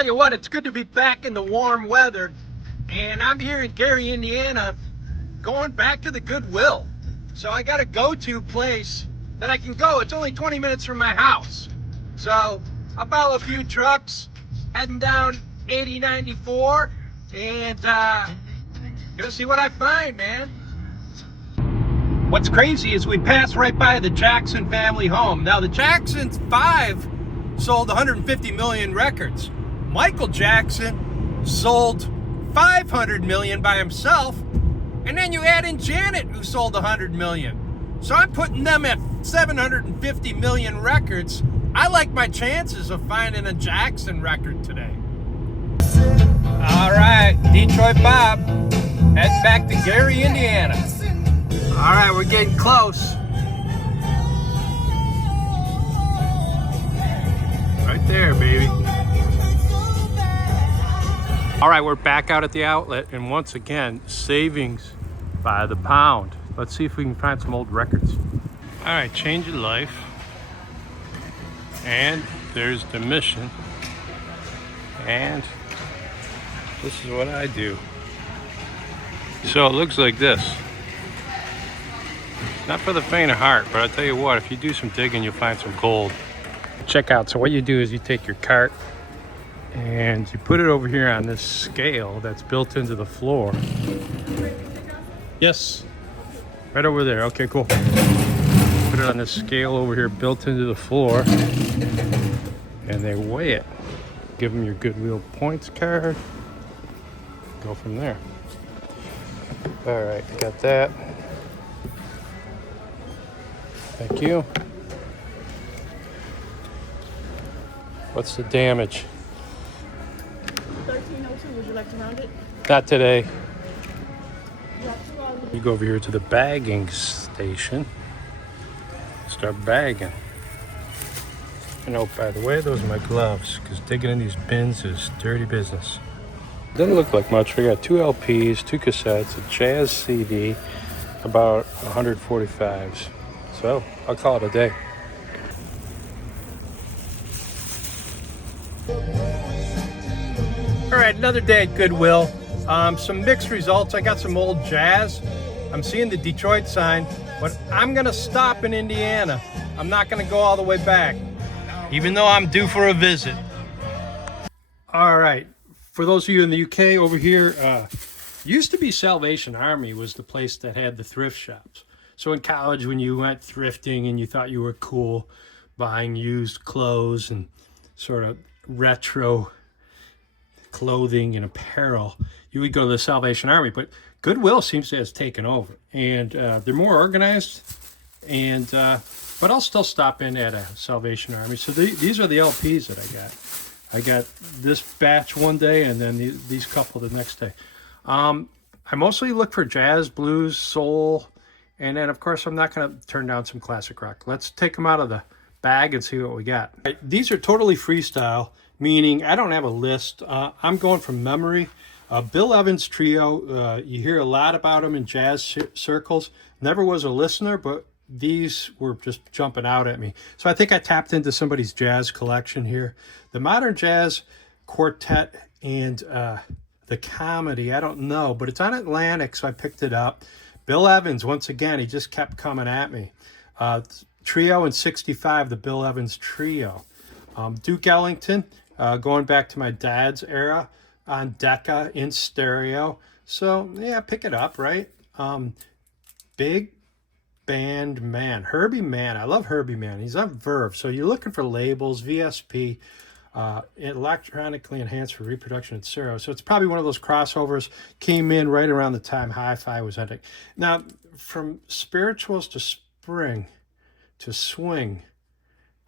tell you what, it's good to be back in the warm weather. And I'm here in Gary, Indiana, going back to the Goodwill. So I got a go-to place that I can go. It's only 20 minutes from my house. So I'll follow a few trucks, heading down 8094, and gonna see what I find, man. What's crazy is we passed right by the Jackson family home. Now the Jacksons 5 sold 150 million records. Michael Jackson sold 500 million by himself, and then you add in Janet, who sold 100 million. So I'm putting them at 750 million records. I like my chances of finding a Jackson record today. All right, Detroit Bob, head back to Gary, Indiana. All right, we're getting close. Right there, baby. All right, we're back out at the outlet, and once again, savings by the pound. Let's see if we can find some old records. All right, change your life. And there's the mission. And this is what I do. So it looks like this. Not for the faint of heart, but I'll tell you what, if you do some digging, you'll find some gold. Check out, so what you do is you take your cart and you put it over here on this scale that's built into the floor. Yes, right over there. Okay, cool. Put it on this scale over here built into the floor, and they weigh it. Give them your Goodwill points card. Go from there. All right, got that. Thank you. What's the damage? 1302. Would you like to round it? Not today. Yeah, You go over here to the bagging station. Start bagging. And oh, by the way, those are my gloves, because digging in these bins is dirty business. Doesn't look like much. We got 2 LPs, 2 cassettes, a jazz CD, about 145s. So I'll call it a day. All right, another day at Goodwill. Some mixed results. I got some old jazz. I'm seeing the Detroit sign, but I'm gonna stop in Indiana. I'm not gonna go all the way back, even though I'm due for a visit. All right, for those of you in the UK over here, used to be Salvation Army was the place that had the thrift shops. So in college, when you went thrifting and you thought you were cool, buying used clothes and sort of retro clothing and apparel, you would go to the Salvation Army. But Goodwill seems to have taken over, and they're more organized. And but I'll still stop in at a Salvation Army. So these are the LPs that I got. I got this batch one day, and then these couple the next day. I mostly look for jazz, blues, soul, and then of course I'm not going to turn down some classic rock. Let's take them out of the bag and see what we got. These are totally freestyle, meaning I don't have a list. I'm going from memory. Bill Evans Trio, you hear a lot about him in jazz circles. Never was a listener, but these were just jumping out at me. So I think I tapped into somebody's jazz collection here. The Modern Jazz Quartet and the Comedy, I don't know, but it's on Atlantic, so I picked it up. Bill Evans, once again, he just kept coming at me. Trio in 65, the Bill Evans Trio. Duke Ellington, going back to my dad's era, on Decca in stereo. So yeah, pick it up, right? Big Band Man, Herbie Mann. I love Herbie Mann. He's on Verve. So you're looking for labels, VSP, electronically enhanced for reproduction in stereo. So it's probably one of those crossovers. Came in right around the time hi-fi was ending. Now, from spirituals to spring to swing.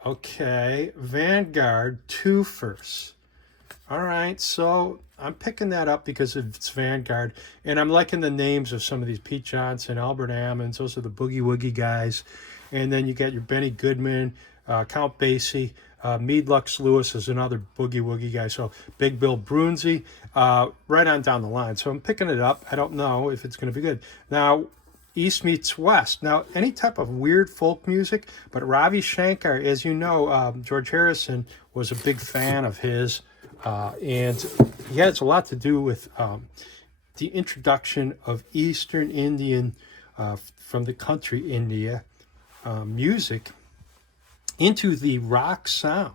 Okay, Vanguard twofers. All right, so I'm picking that up because it's Vanguard, and I'm liking the names of some of these. Pete Johnson, Albert Ammons, those are the boogie woogie guys. And then you got your Benny Goodman, Count Basie, Meade Lux Lewis is another boogie woogie guy. So Big Bill Brunsey, right on down the line. So I'm picking it up. I don't know if it's going to be good. Now, East meets West. Now, any type of weird folk music, but Ravi Shankar, as you know, George Harrison was a big fan of his. And he has a lot to do with the introduction of Eastern Indian from the country India music into the rock sound.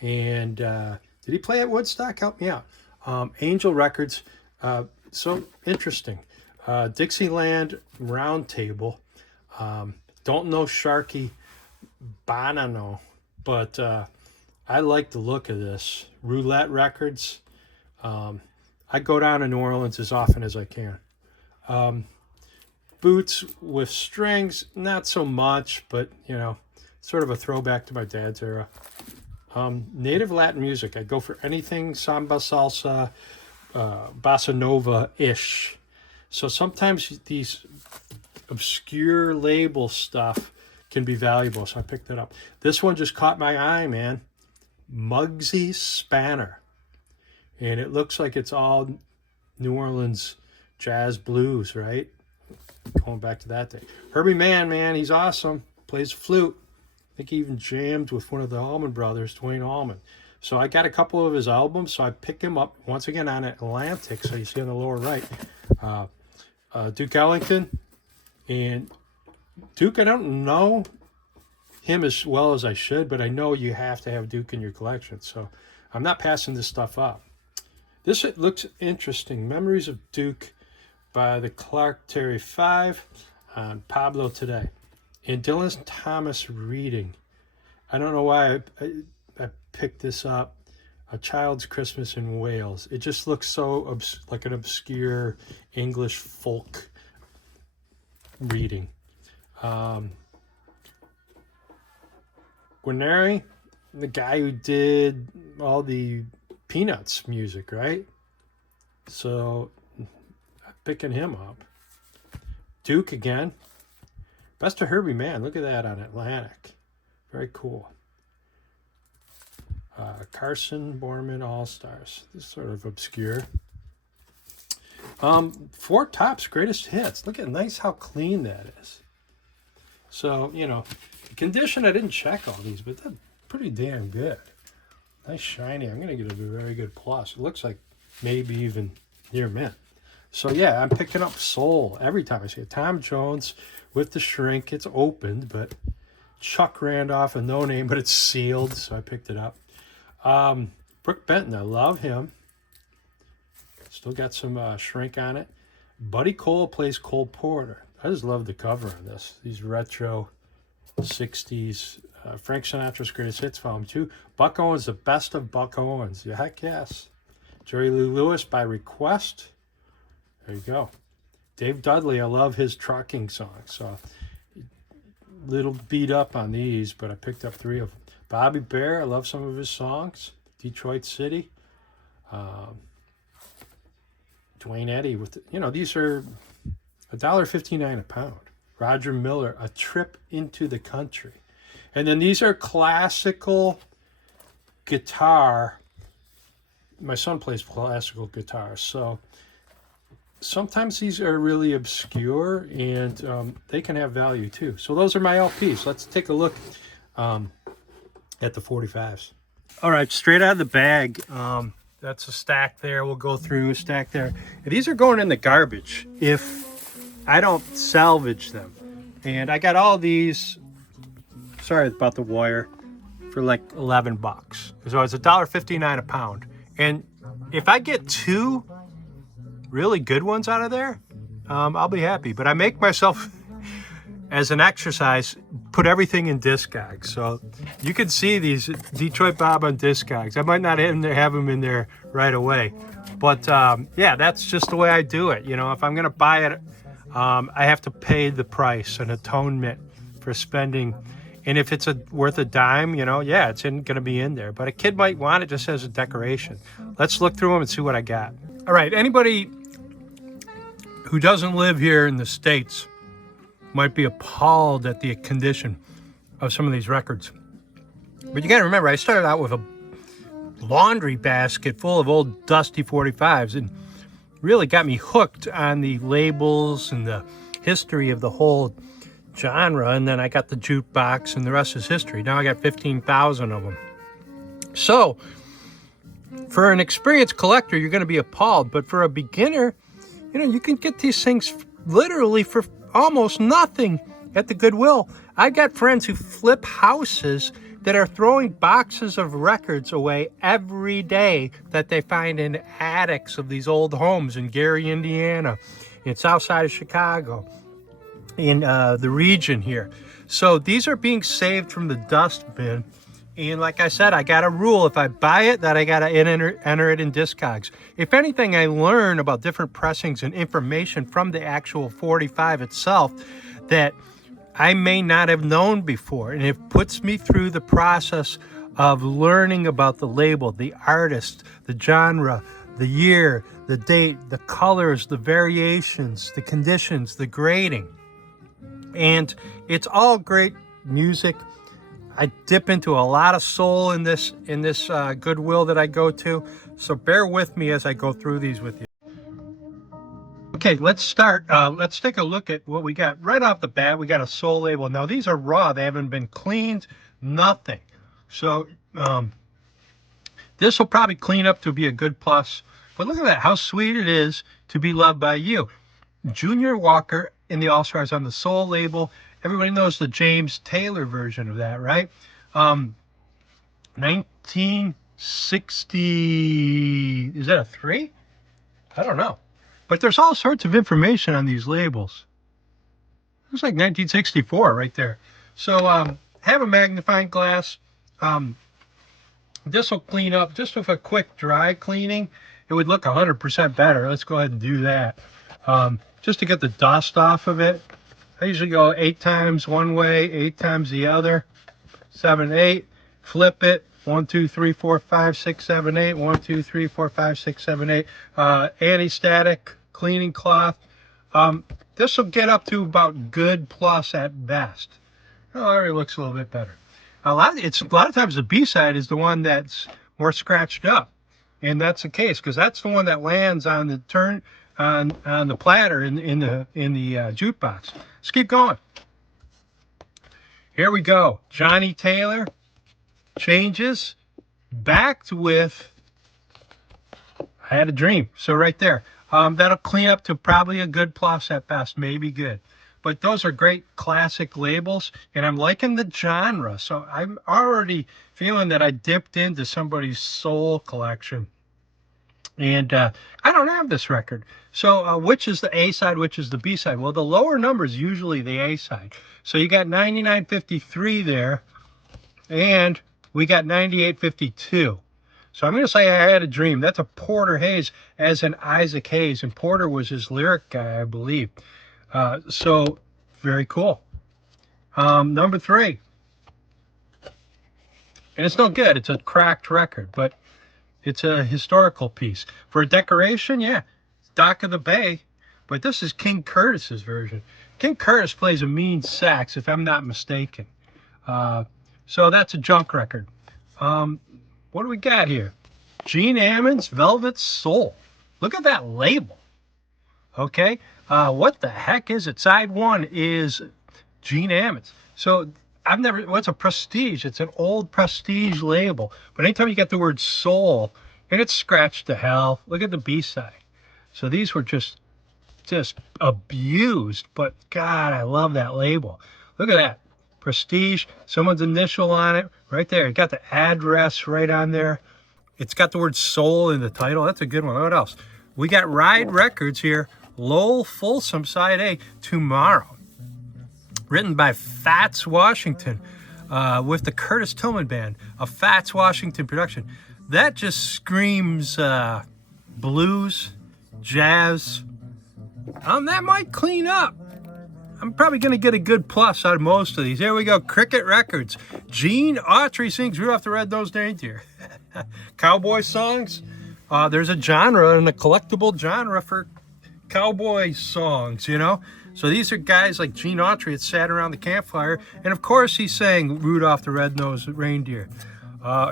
And did he play at Woodstock? Help me out. Angel Records, so interesting. Dixieland Roundtable. Don't know Sharky Banano, but I like the look of this. Roulette Records. I go down to New Orleans as often as I can. Boots with strings, not so much, but you know, sort of a throwback to my dad's era. Native Latin music. I go for anything samba, salsa, bossa nova-ish. So sometimes these obscure label stuff can be valuable, so I picked it up. This one just caught my eye, man. Muggsy Spanner. And it looks like it's all New Orleans jazz blues, right? Going back to that day. Herbie Mann, man, he's awesome. Plays flute. I think he even jammed with one of the Allman Brothers, Dwayne Allman. So I got a couple of his albums, so I picked him up once again on Atlantic, so you see on the lower right. Duke Ellington. And Duke, I don't know him as well as I should, but I know you have to have Duke in your collection, so I'm not passing this stuff up. This looks interesting. Memories of Duke by the Clark Terry 5 on Pablo Today. And Dylan Thomas reading. I don't know why I picked this up. A Child's Christmas in Wales. It just looks so like an obscure English folk reading. Guarneri, the guy who did all the Peanuts music, right? So I'm picking him up. Duke again. Best of Herbie Mann. Look at that on Atlantic. Very cool. Carson Borman All-Stars. This is sort of obscure. Four Tops Greatest Hits. Look at nice how clean that is. So, you know, the condition, I didn't check all these, but they're pretty damn good. Nice shiny. I'm going to give it a very good plus. It looks like maybe even near mint. So, yeah, I'm picking up Soul every time I see it. Tom Jones with the shrink. It's opened, but Chuck Randolph, a no name, but it's sealed, so I picked it up. Brooke Benton, I love him. Still got some shrink on it. Buddy Cole plays Cole Porter. I just love the cover on this. These retro 60s. Frank Sinatra's Greatest Hits, Volume 2. Buck Owens, the best of Buck Owens. Yeah, heck yes. Jerry Lee Lewis by request. There you go. Dave Dudley, I love his trucking songs. So, little beat up on these, but I picked up 3 of them. Bobby Bear, I love some of his songs. Detroit City. Dwayne Eddy with, you know, these are $1.59 a pound. Roger Miller, A Trip into the Country. And then these are classical guitar. My son plays classical guitar, so sometimes these are really obscure and they can have value too. So those are my LPs. Let's take a look at the 45s. All right, straight out of the bag. That's a stack there. We'll go through a stack there. And these are going in the garbage if I don't salvage them. And I got all these, sorry about the wire, for like $11. So it's $1.59 a pound. And if I get 2 really good ones out of there, I'll be happy. But I make myself, as an exercise, put everything in Discogs. So you can see these Detroit Bob on Discogs. I might not have them in there right away. But yeah, that's just the way I do it. You know, if I'm going to buy it, I have to pay the price, an atonement for spending. And if it's worth a dime, you know, yeah, it's going to be in there. But a kid might want it just as a decoration. Let's look through them and see what I got. All right, anybody who doesn't live here in the States might be appalled at the condition of some of these records. But you got to remember, I started out with a laundry basket full of old dusty 45s and really got me hooked on the labels and the history of the whole genre. And then I got the jukebox and the rest is history. Now I got 15,000 of them. So For an experienced collector, you're going to be appalled, but for a beginner, you can get these things literally for almost nothing at the Goodwill. I got friends who flip houses that are throwing boxes of records away every day that they find in attics of these old homes in Gary, Indiana, in south side of Chicago, in the region here. So these are being saved from the dustbin. And like I said, I got a rule. If I buy it, that I got to enter it in Discogs. If anything, I learn about different pressings and information from the actual 45 itself that I may not have known before. And it puts me through the process of learning about the label, the artist, the genre, the year, the date, the colors, the variations, the conditions, the grading. And it's all great music. I dip into a lot of soul in this Goodwill that I go to. So bear with me as I go through these with you. Okay, let's start. Let's take a look at what we got. Right off the bat, we got a soul label. Now, these are raw. They haven't been cleaned, nothing. So this will probably clean up to be a good plus. But look at that, how sweet it is to be loved by you. Junior Walker in the All-Stars on the soul label. Everybody knows the James Taylor version of that, right? 1960, is that a 3? I don't know. But there's all sorts of information on these labels. Looks like 1964 right there. So have a magnifying glass. This will clean up just with a quick dry cleaning. It would look 100% better. Let's go ahead and do that. Just to get the dust off of it. I usually go 8 times one way, 8 times the other. 7, 8. Flip it. 1, 2, 3, 4, 5, 6, 7, 8. 1, 2, 3, 4, 5, 6, 7, 8. Anti-static cleaning cloth. This will get up to about good plus at best. Oh, it already looks a little bit better. A lot of times the B-side is the one that's more scratched up, and that's the case because that's the one that lands on the turn on the platter in the jukebox. Let's keep going. Here we go. Johnny Taylor changes backed with I Had a Dream. So right there. That'll clean up to probably a good plus at best, maybe good. But those are great classic labels, and I'm liking the genre. So I'm already feeling that I dipped into somebody's soul collection. And I don't have this record. So which is the A side, which is the B side? Well, the lower number is usually the A side. So you got 99.53 there, and we got 98.52. So I'm going to say I Had a Dream. That's a Porter Hayes as in Isaac Hayes, and Porter was his lyric guy, I believe. So very cool. Number 3. And it's no good. It's a cracked record, but it's a historical piece. For a decoration, yeah, Dock of the Bay. But this is King Curtis's version. King Curtis plays a mean sax, if I'm not mistaken. So that's a junk record. What do we got here? Gene Ammons, Velvet Soul. Look at that label. Okay. What the heck is it? Side 1 is Gene Ammons. So what's a Prestige? It's an old Prestige label. But anytime you get the word soul, and it's scratched to hell. Look at the B-side. So these were just abused. But God, I love that label. Look at that. Prestige, someone's initial on it, right there. It got the address right on there. It's got the word soul in the title. That's a good one. What else? We got Ride Records here. Lowell Folsom, Side A, Tomorrow. Written by Fats Washington with the Curtis Tillman Band. A Fats Washington production. That just screams blues, jazz. That might clean up. I'm probably going to get a good plus out of most of these. Here we go. Cricket Records. Gene Autry sings Rudolph the Red-Nosed Reindeer. Cowboy songs. There's a genre and a collectible genre for cowboy songs, you know. So these are guys like Gene Autry that sat around the campfire. And, of course, he sang Rudolph the Red-Nosed Reindeer.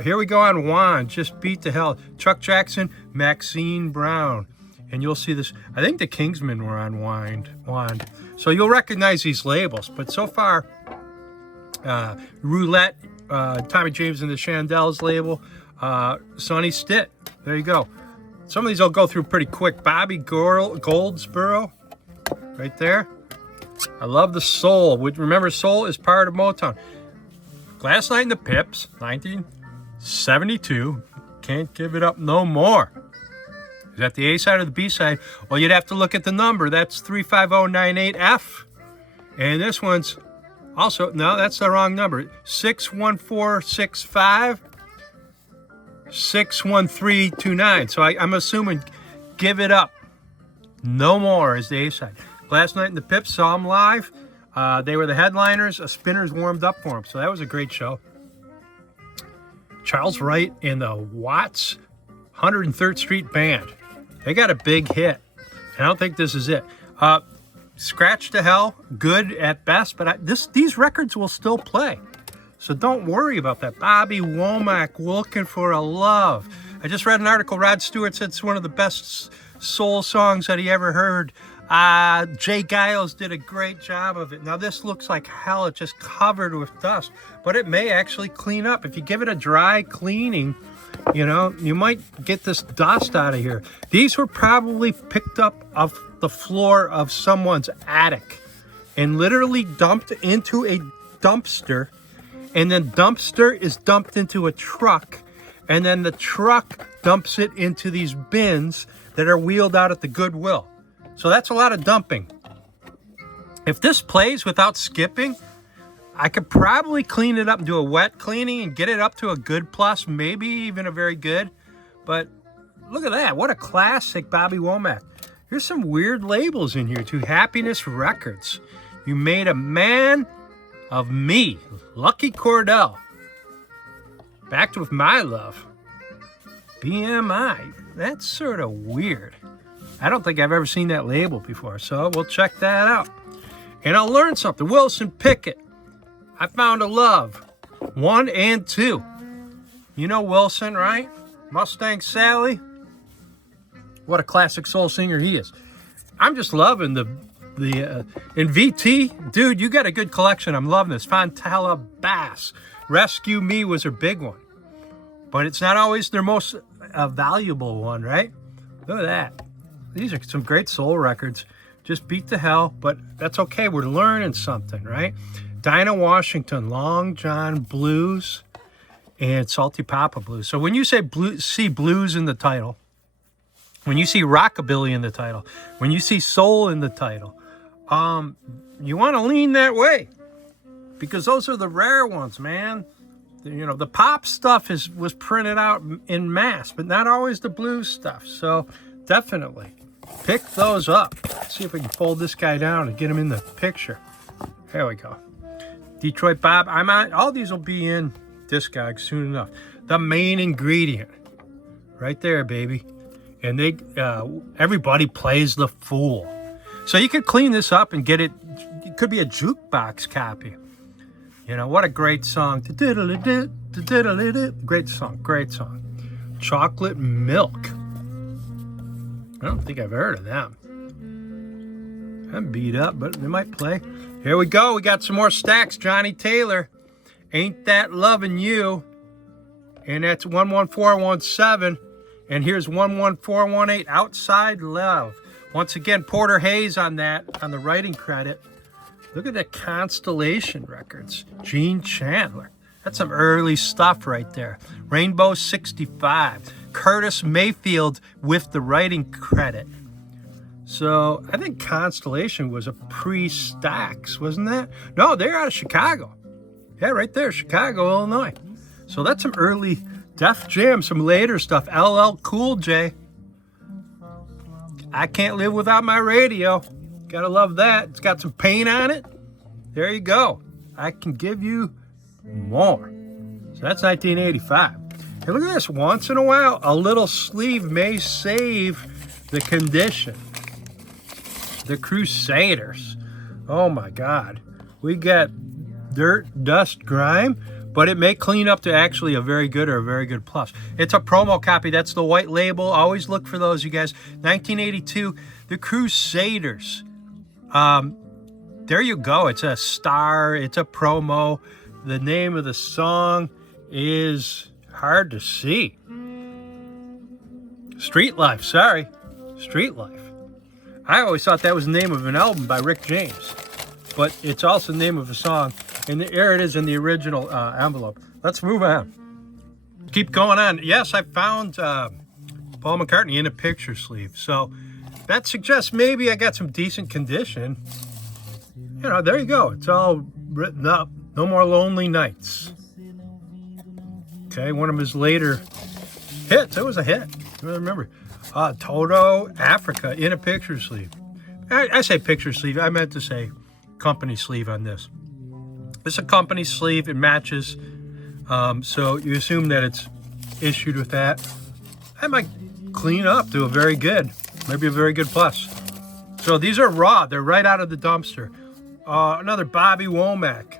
Here we go on Wand. Just Beat the Hell. Chuck Jackson, Maxine Brown. And you'll see this. I think the Kingsmen were on Wand. So you'll recognize these labels. But so far, Roulette, Tommy James and the Chandels label, Sonny Stitt, There you go. Some of these I'll go through pretty quick. Bobby Goldsboro, right there. I love the Soul. Remember, Soul is part of Motown. Last Night in the Pips, 1972. Can't Give It Up No More. Is that the A side or the B side? Well, you'd have to look at the number. That's 35098F. And this one's also, no, that's the wrong number. 61465 61329. So I'm assuming Give It Up No More is the A side. Last Night in the Pips, saw them live. They were the headliners. Spinners warmed up for them. So that was a great show. Charles Wright and the Watts 103rd Street Band. They got a big hit. I don't think this is it. Scratch to Hell, good at best, but these records will still play. So don't worry about that. Bobby Womack, Looking for a Love. I just read an article. Rod Stewart said it's one of the best soul songs that he ever heard. Jay Giles did a great job of it. Now this looks like hell. It's just covered with dust, but it may actually clean up. If you give it a dry cleaning, you know, you might get this dust out of here. These were probably picked up off the floor of someone's attic and literally dumped into a dumpster, and then dumpster is dumped into a truck, and then the truck dumps it into these bins that are wheeled out at the Goodwill. So that's a lot of dumping. If this plays without skipping, I could probably clean it up and do a wet cleaning and get it up to a good plus, maybe even a very good. But look at that. What a classic Bobby Womack. Here's some weird labels in here too. Happiness Records. You Made a Man of Me. Lucky Cordell. Backed with My Love. BMI. That's sort of weird. I don't think I've ever seen that label before, so we'll check that out. And I'll learn something. Wilson Pickett. I Found a Love. 1 and 2. You know Wilson, right? Mustang Sally. What a classic soul singer he is. I'm just loving the in VT, dude, you got a good collection. I'm loving this. Fontella Bass. Rescue Me was her big one. But it's not always their most valuable one, right? Look at that. These are some great soul records. Just beat the hell, but that's okay. We're learning something, right? Dinah Washington, Long John Blues, and Salty Papa Blues. So when you say see blues in the title, when you see rockabilly in the title, when you see soul in the title, you want to lean that way, because those are the rare ones, man. You know, the pop stuff was printed out in mass, but not always the blues stuff. So definitely pick those up. Let's see if we can fold this guy down and get him in the picture. There we go. Detroit Bob. I'm on. All these will be in Discogs soon enough. The Main Ingredient, right there, baby. And they, everybody plays the fool. So you could clean this up and get it. It could be a jukebox copy. You know, what a great song. Great song, great song. Chocolate Milk. I don't think I've heard of them. I'm beat up, but they might play. Here we go. We got some more stacks. Johnny Taylor, Ain't That Lovin' You. And that's 11417. And here's 11418, Outside Love. Once again, Porter Hayes on that, on the writing credit. Look at that Constellation Records. Gene Chandler. That's some early stuff right there. Rainbow 65. Curtis Mayfield with the writing credit. So I think Constellation was a pre-Stax, wasn't that? No, they're out of Chicago. Yeah, right there, Chicago, Illinois. So that's some early Def Jam, some later stuff. LL Cool J. I Can't Live Without My Radio. Gotta love that. It's got some paint on it. There you go. I Can Give You More. So that's 1985. Hey, look at this. Once in a while, a little sleeve may save the condition. The Crusaders. Oh my God. We got dirt, dust, grime, but it may clean up to actually a very good or a very good plus. It's a promo copy. That's the white label. Always look for those, you guys. 1982, The Crusaders. There you go. It's a star. It's a promo. The name of the song is hard to see. Street Life, sorry. Street Life. I always thought that was the name of an album by Rick James, but it's also the name of a song, and there it is in the original envelope. Let's move on. Keep going on. Yes, I found Paul McCartney in a picture sleeve, so that suggests maybe I got some decent condition. You know, there you go. It's all written up. No More Lonely Nights. Okay, one of his later hits. It was a hit. I remember. Toto, Africa, in a picture sleeve. I say picture sleeve. I meant to say company sleeve on this. It's a company sleeve. It matches. So you assume that it's issued with that. I might clean up to a very good, maybe a very good plus. So these are raw. They're right out of the dumpster. Another Bobby Womack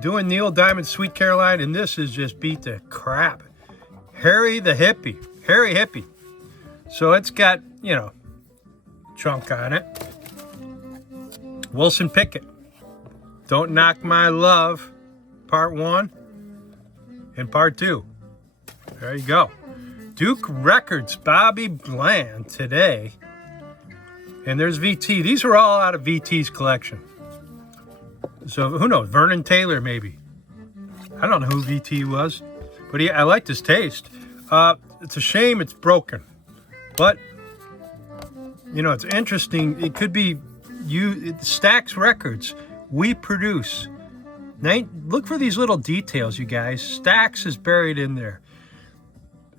doing Neil Diamond's Sweet Caroline, and this is just beat the crap. Harry Hippie. So it's got, you know, chunk on it. Wilson Pickett, Don't Knock My Love, Part 1 and Part 2. There you go. Duke Records, Bobby Bland, Today. And there's VT. These are all out of VT's collection. So who knows? Vernon Taylor, maybe. I don't know who VT was, but I liked his taste. It's a shame it's broken, but you know, it's interesting. It could be Stax Records. We produce. Look for these little details, you guys. Stax is buried in there.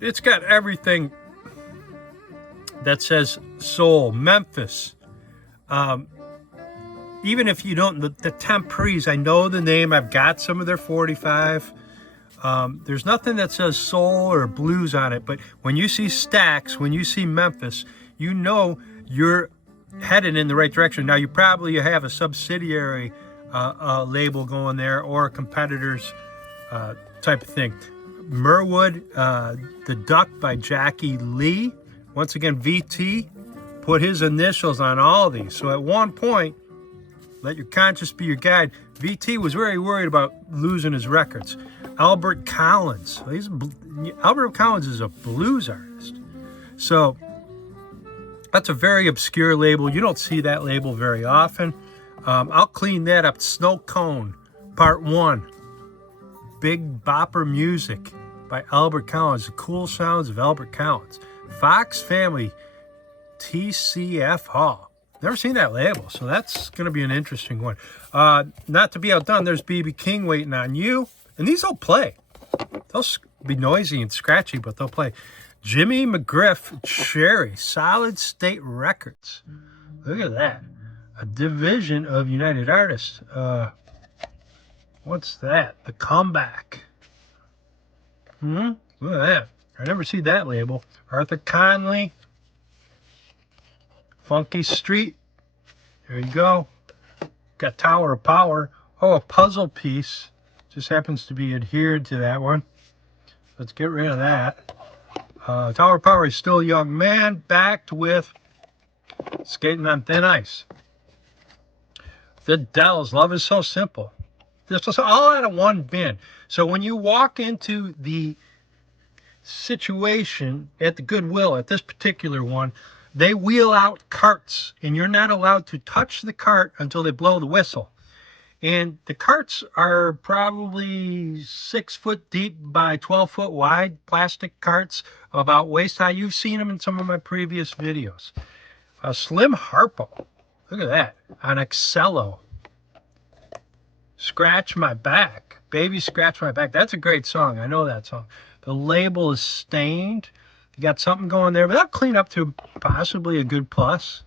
It's got everything that says soul, Memphis. Even if you don't, the Temprees, I know the name. I've got some of their 45. There's nothing that says soul or blues on it, but when you see Stax, when you see Memphis, you know you're headed in the right direction. Now, you probably have a subsidiary label going there or a competitor's type of thing. Merwood, The Duck by Jackie Lee. Once again, VT put his initials on all these. So at one point, let your conscience be your guide. VT was very worried about losing his records. Albert Collins. Albert Collins is a blues artist. So that's a very obscure label. You don't see that label very often. I'll clean that up. Snow Cone, Part 1. Big Bopper Music by Albert Collins. The cool sounds of Albert Collins. Fox Family, TCF Hall. Never seen that label, so that's going to be an interesting one. Not to be outdone, there's B.B. King, Waiting on You. And these will play. They'll be noisy and scratchy, but they'll play. Jimmy McGriff, Cherry, Solid State Records. Look at that. A division of United Artists. What's that? The Comeback. Look at that. I never see that label. Arthur Conley. Funky Street. There you go. Got Tower of Power. Oh, a puzzle piece. Just happens to be adhered to that one. Let's get rid of that. Tower of Power is Still a Young Man. Backed with Skating on Thin Ice. The Dells, Love Is So Simple. This was all out of one bin. So when you walk into the situation at the Goodwill, at this particular one, they wheel out carts, and you're not allowed to touch the cart until they blow the whistle. And the carts are probably 6 foot deep by 12 foot wide, plastic carts about waist high. You've seen them in some of my previous videos. Slim Harpo, look at that, on Excello. Scratch My Back, Baby Scratch My Back. That's a great song. I know that song. The label is stained. You got something going there, but that'll clean up to possibly a good plus.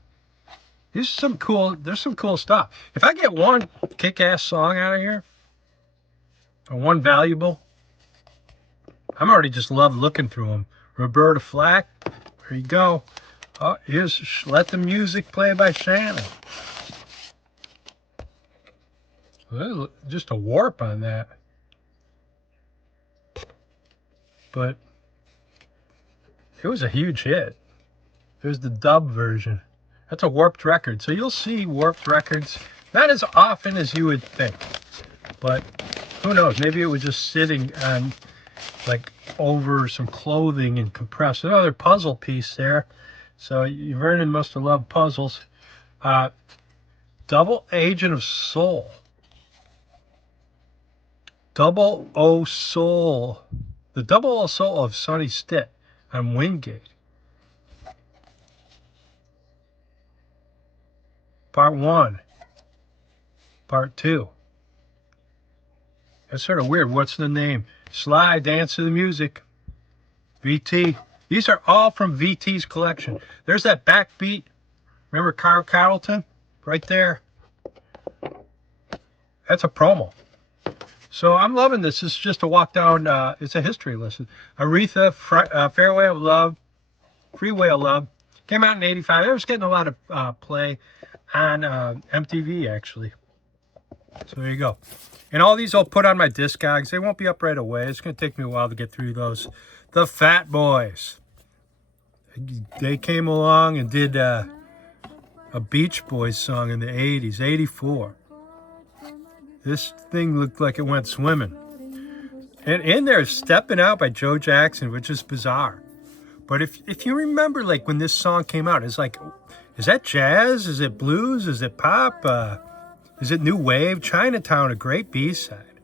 There's some cool stuff. If I get one kick-ass song out of here, or one valuable, I'm already just love looking through them. Roberta Flack, there you go. Oh, here's Let the Music Play by Shannon. Just a warp on that. But it was a huge hit. There's the dub version. That's a warped record. So you'll see warped records not as often as you would think. But who knows? Maybe it was just sitting on like over some clothing and compressed. Another puzzle piece there. So Vernon must have loved puzzles. Double Agent of Soul. Double O Soul. The Double O Soul of Sonny Stitt on Wingate. Part 1. Part 2. That's sort of weird. What's the name? Sly, Dance to the Music. VT. These are all from VT's collection. There's that backbeat. Remember Carl Carrollton? Right there. That's a promo. So I'm loving this. This is just a walk down. It's a history lesson. Aretha, Fairway of Love, Freeway of Love. Came out in '85. It was getting a lot of play on MTV, actually. So there you go. And all these I'll put on my Discogs. They won't be up right away. It's going to take me a while to get through those. The Fat Boys. They came along and did a Beach Boys song in the 80s, 84. This thing looked like it went swimming. And in there, Stepping Out by Joe Jackson, which is bizarre. But if you remember, like, when this song came out, it's like, is that jazz? Is it blues? Is it pop? Is it new wave? Chinatown, a great B-side.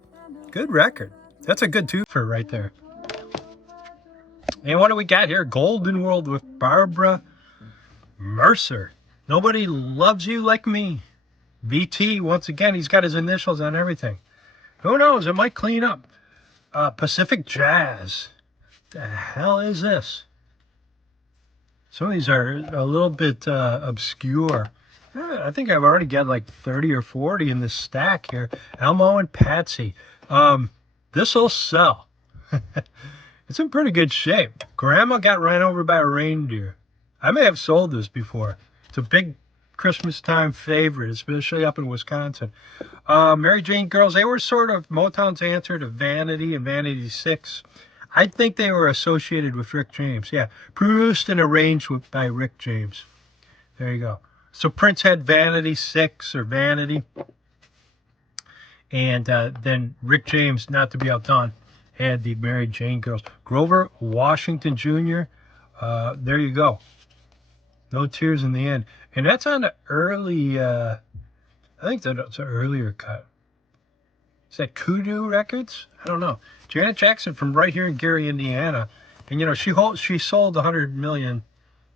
Good record. That's a good twofer right there. And what do we got here? Golden World with Barbara Mercer. Nobody Loves You Like Me. VT, once again, he's got his initials on everything. Who knows? It might clean up. Pacific Jazz. The hell is this? Some of these are a little bit obscure. I think I've already got like 30 or 40 in this stack here. Elmo and Patsy. This'll sell. It's in pretty good shape. Grandma Got Ran Over by a Reindeer. I may have sold this before. It's a big Christmas time favorite, especially up in Wisconsin. Mary Jane Girls, they were sort of Motown's answer to Vanity and Vanity 6. I think they were associated with Rick James. Yeah, produced and arranged by Rick James. There you go. So Prince had Vanity 6 or Vanity. And then Rick James, not to be outdone, had the Mary Jane Girls. Grover Washington Jr., there you go. No Tears in the End. And that's on the early, I think that's an earlier cut. Is that Kudu Records? I don't know. Janet Jackson from right here in Gary, Indiana. And, you know, she sold 100 million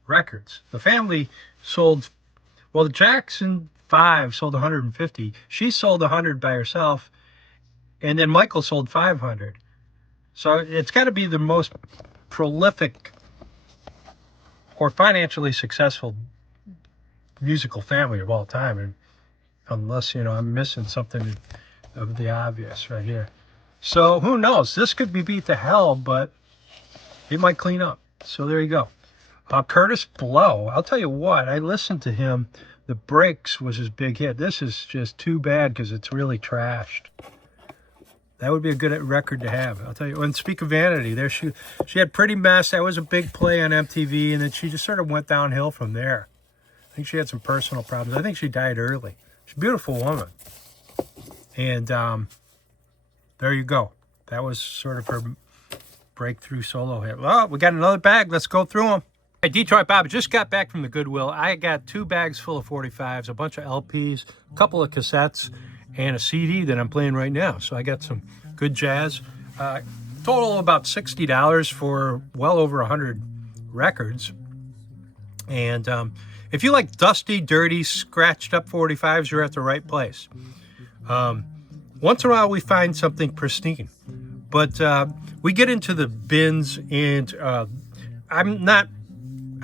records. The family sold, well, the Jackson 5 sold 150. She sold 100 by herself. And then Michael sold 500. So it's got to be the most prolific or financially successful musical family of all time. And unless, you know, I'm missing something of the obvious right here. So who knows? This could be beat to hell, but it might clean up. So there you go. Curtis Blow. I'll tell you what, I listened to him. The Breaks was his big hit. This is just too bad because it's really trashed. That would be a good record to have. I'll tell you. And speak of Vanity, there she had Pretty Mess. That was a big play on MTV, and then she just sort of went downhill from there. I think she had some personal problems. I think she died early. She's a beautiful woman. And there you go. That was sort of her breakthrough solo hit. Well, we got another bag. Let's go through them. Hey, Detroit Bob, just got back from the Goodwill. I got 2 bags full of 45s, a bunch of LPs, a couple of cassettes, and a CD that I'm playing right now. So I got some good jazz. Total about $60 for well over 100 records. And if you like dusty, dirty, scratched up 45s, you're at the right place. Once in a while we find something pristine. But we get into the bins, and I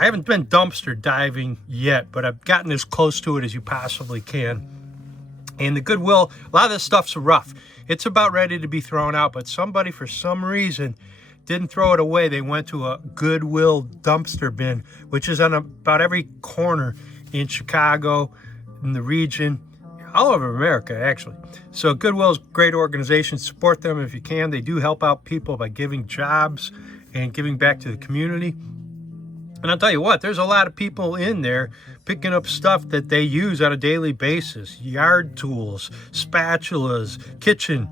haven't been dumpster diving yet, but I've gotten as close to it as you possibly can. And the Goodwill, a lot of this stuff's rough. It's about ready to be thrown out, but somebody, for some reason, didn't throw it away. They went to a Goodwill dumpster bin, which is on about every corner in Chicago, in the region, all over America, actually. So Goodwill's a great organization. Support them if you can. They do help out people by giving jobs and giving back to the community. And I'll tell you what, there's a lot of people in there picking up stuff that they use on a daily basis. Yard tools, spatulas, kitchen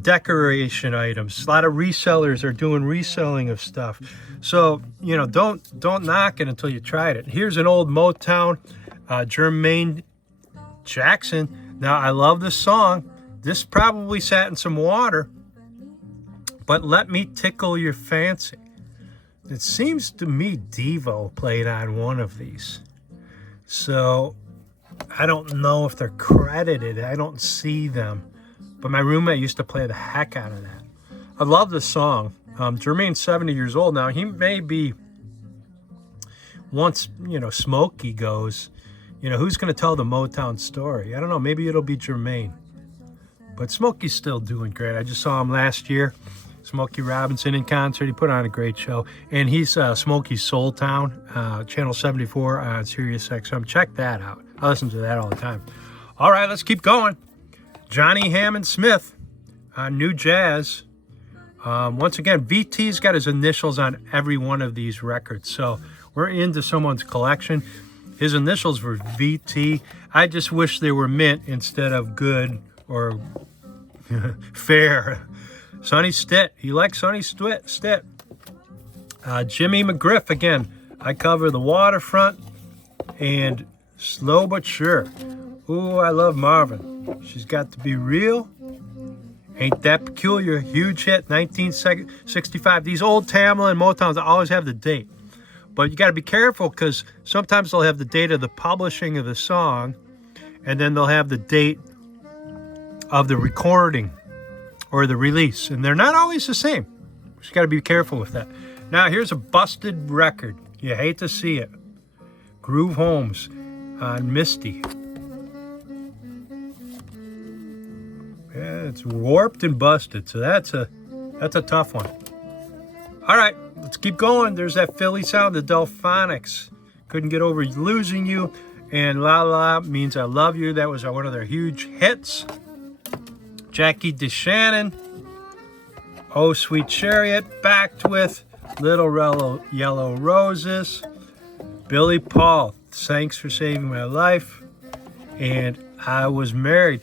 decoration items. A lot of resellers are doing reselling of stuff. So, you know, don't knock it until you tried it. Here's an old Motown, Jermaine Jackson. Now, I love this song. This probably sat in some water, but Let Me Tickle Your Fancy. It seems to me Devo played on one of these. So I don't know if they're credited. I don't see them. But my roommate used to play the heck out of that. I love this song. Jermaine's 70 years old now. He may be, once, you know, Smokey goes, you know, who's going to tell the Motown story? I don't know. Maybe it'll be Jermaine. But Smokey's still doing great. I just saw him last year. Smokey Robinson in concert. He put on a great show. And he's Smokey's Soul Town, Channel 74 on Sirius XM. Check that out. I listen to that all the time. All right, let's keep going. Johnny Hammond Smith on New Jazz. Once again, VT's got his initials on every one of these records. So we're into someone's collection. His initials were VT. I just wish they were mint instead of good or fair. Sonny Stitt. You like Sonny Stitt? Jimmy McGriff again. I cover the waterfront and Slow But Sure. Ooh, I love Marvin. She's Got to Be Real. Ain't That Peculiar. Huge hit, 1965. These old Tamla and Motowns always have the date. But you got to be careful because sometimes they'll have the date of the publishing of the song and then they'll have the date of the recording or the release. And they're not always the same. So you got to be careful with that. Now, here's a busted record. You hate to see it. Groove Holmes on Misty. Yeah, it's warped and busted, so that's a tough one. All right, let's keep going. There's that Philly sound, the Delphonics. Couldn't Get Over Losing You, and La La Means I Love You. That was one of their huge hits. Jackie DeShannon, Oh Sweet Chariot, backed with Little Yellow Roses. Billy Paul, Thanks for Saving My Life, and I Was Married.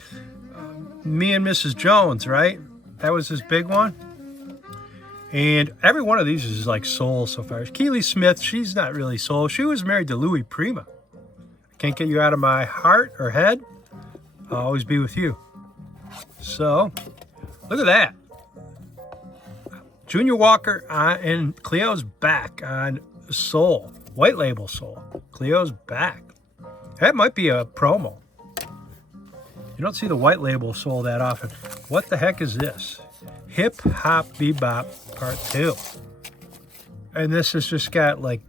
Me and Mrs. Jones, right? That was his big one. And every one of these is like soul so far. Keely Smith, she's not really soul. She was married to Louis Prima. Can't Get You Out of My Heart or Head. I'll Always Be With You. So, look at that. Junior Walker and Cleo's back on Soul. White Label Soul. Cleo's back. That might be a promo. You don't see the White Label Soul that often. What the heck is this? Hip Hop Bebop Part 2. And this has just got like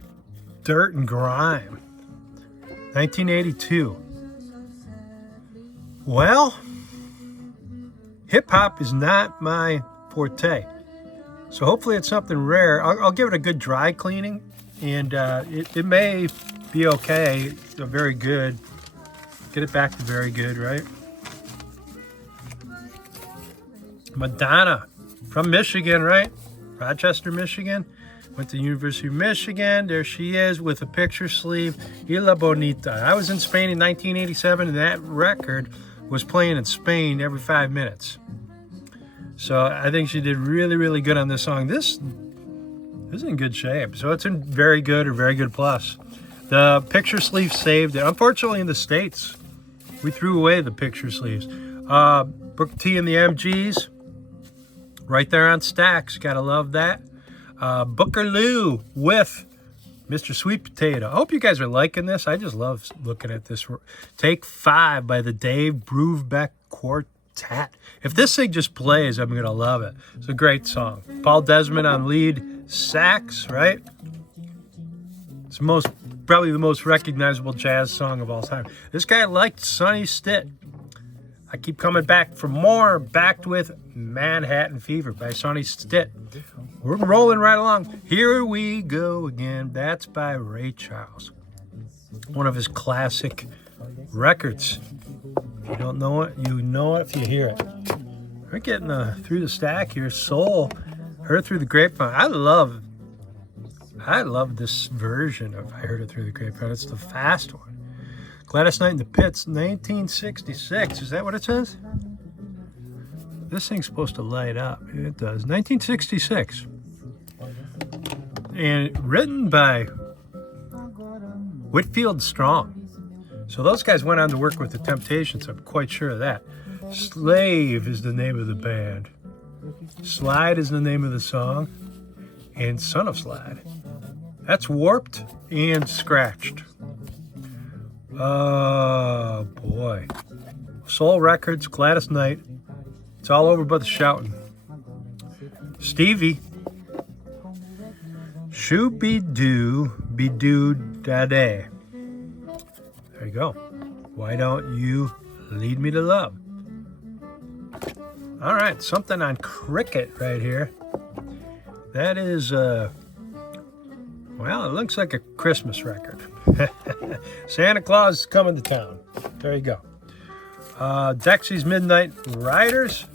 dirt and grime. 1982. Well, hip hop is not my forte. So hopefully it's something rare. I'll give it a good dry cleaning. And it may be okay. Very good. Get it back to very good, right? Madonna from Michigan, right? Rochester, Michigan. Went to the University of Michigan. There she is with a picture sleeve. Isla Bonita. I was in Spain in 1987 and that record was playing in Spain every 5 minutes. So I think she did really, really good on this song. This is in good shape. So it's in very good or very good plus. The picture sleeve saved it. Unfortunately in the States, we threw away the picture sleeves. Booker T and the MGs. Right there on Stax. Gotta love that. Booker Lou with Mr. Sweet Potato. I hope you guys are liking this. I just love looking at this. Take 5 by the Dave Brubeck Quartet. If this thing just plays, I'm going to love it. It's a great song. Paul Desmond on lead sax, right? It's probably the most recognizable jazz song of all time. This guy liked Sonny Stitt. I keep coming back for more, backed with Manhattan Fever by Sonny Stitt. We're rolling right along. Here we go again. That's by Ray Charles. One of his classic records. If you don't know it, you know it if you hear it. We're getting through the stack here. Soul, Heard Through the Grapevine. I love this version of I Heard It Through the Grapevine. It's the fast one. Gladys Knight in the Pits, 1966. Is that what it says? This thing's supposed to light up. It does. 1966. And written by Whitfield Strong. So those guys went on to work with the Temptations. I'm quite sure of that. Slave is the name of the band. Slide is the name of the song. And Son of Slide. That's Warped and Scratched. Oh, boy. Soul Records, Gladys Knight. It's all over but the shouting. Stevie. Shoo-be-doo, be-doo-da-day. There you go. Why don't you lead me to love? All right, something on cricket right here. That is, well, it looks like a Christmas record. Santa Claus is coming to town. There you go. Dexy's Midnight Riders.